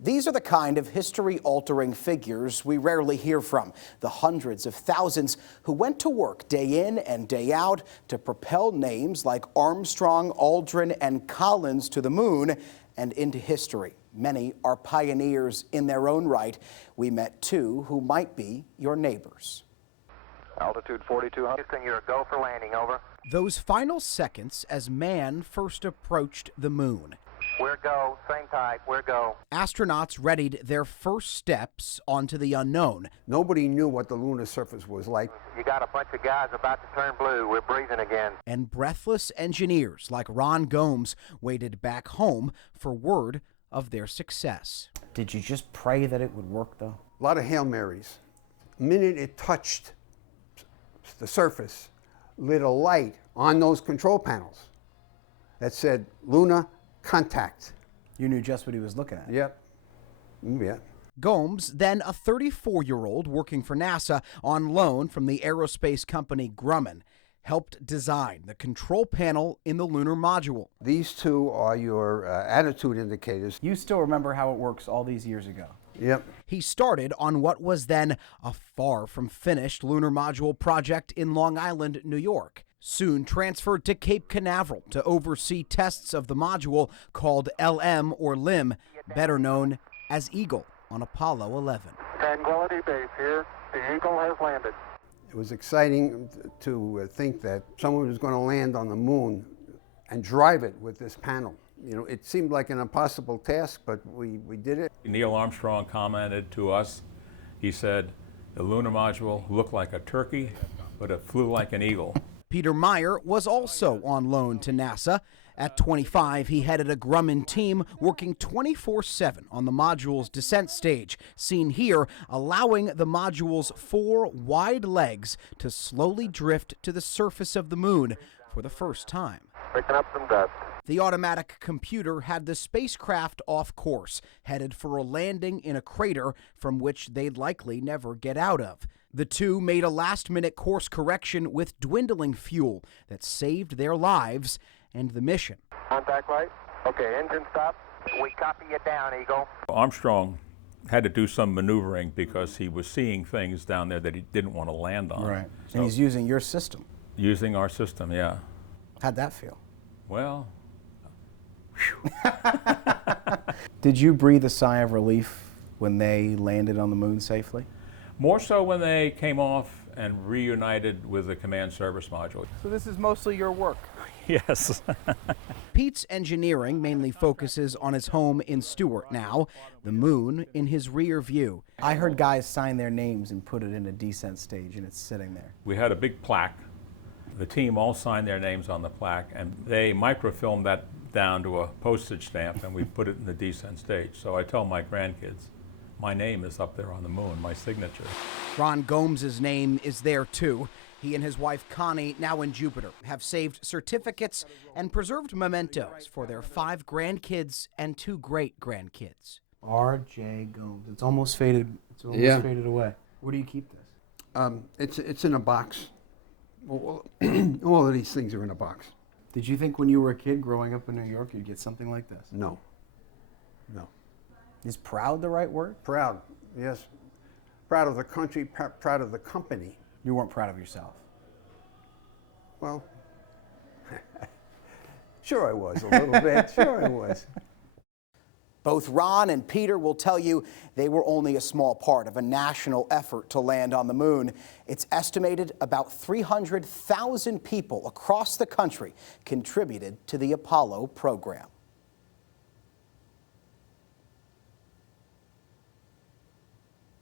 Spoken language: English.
These are the kind of history-altering figures we rarely hear from. The hundreds of thousands who went to work day in and day out to propel names like Armstrong, Aldrin, and Collins to the moon and into history. Many are pioneers in their own right. We met two who might be your neighbors. Altitude 4200. Houston, you're a go for landing, over. Those final seconds as man first approached the moon. We're go, same type, we're go. Astronauts readied their first steps onto the unknown. Nobody knew what the lunar surface was like. You got a bunch of guys about to turn blue. We're breathing again. And breathless engineers like Ron Gomes waited back home for word of their success. Did you just pray that it would work, though? A lot of Hail Marys. The minute it touched the surface, lit a light on those control panels that said, Luna, contact. You knew just what he was looking at. Yep. Yeah. Gomes, then a 34-year-old working for NASA on loan from the aerospace company Grumman, helped design the control panel in the lunar module. These two are your attitude indicators. You still remember how it works all these years ago. Yep. He started on what was then a far from finished lunar module project in Long Island, New York. Soon transferred to Cape Canaveral to oversee tests of the module called LM or LIM, better known as Eagle, on Apollo 11. Tranquility Base here. The Eagle has landed. It was exciting to think that someone was going to land on the moon and drive it with this panel. You know, it seemed like an impossible task, but we did it. Neil Armstrong commented to us, he said, the lunar module looked like a turkey, but it flew like an eagle. Peter Meyer was also on loan to NASA. At 25, he headed a Grumman team working 24/7 on the module's descent stage, seen here allowing the module's 4 wide legs to slowly drift to the surface of the moon for the first time. Picking up some dust. The automatic computer had the spacecraft off course, headed for a landing in a crater from which they'd likely never get out of. The two made a last-minute course correction with dwindling fuel that saved their lives and the mission. Contact light. Okay, engine stop. We copy you down, Eagle. Armstrong had to do some maneuvering because he was seeing things down there that he didn't want to land on. Right. So, And he's using your system. using our system, yeah. How'd that feel? Well, Did you breathe a sigh of relief when they landed on the moon safely? more so when they came off and reunited with the command service module. So this is mostly your work. Yes. Pete's engineering mainly focuses on his home in Stewart now, the moon in his rear view. I heard guys sign their names and put it in a descent stage, and it's sitting there. We had a big plaque. The team all signed their names on the plaque, and they microfilmed that down to a postage stamp, and we put it in the descent stage. So I tell my grandkids, my name is up there on the moon, my signature. Ron Gomes' name is there too. He and his wife Connie, now in Jupiter, have saved certificates and preserved mementos for their 5 grandkids and 2 great-grandkids. R.J. Gomes. It's almost faded. Faded away. Where do you keep this? It's in a box. All of these things are in a box. Did you think when you were a kid growing up in New York you'd get something like this? No. Is proud the right word? Proud, yes. Proud of the country, proud of the company. You weren't proud of yourself. Well, sure I was a little bit. Sure I was. Both Ron and Peter will tell you they were only a small part of a national effort to land on the moon. It's estimated about 300,000 people across the country contributed to the Apollo program.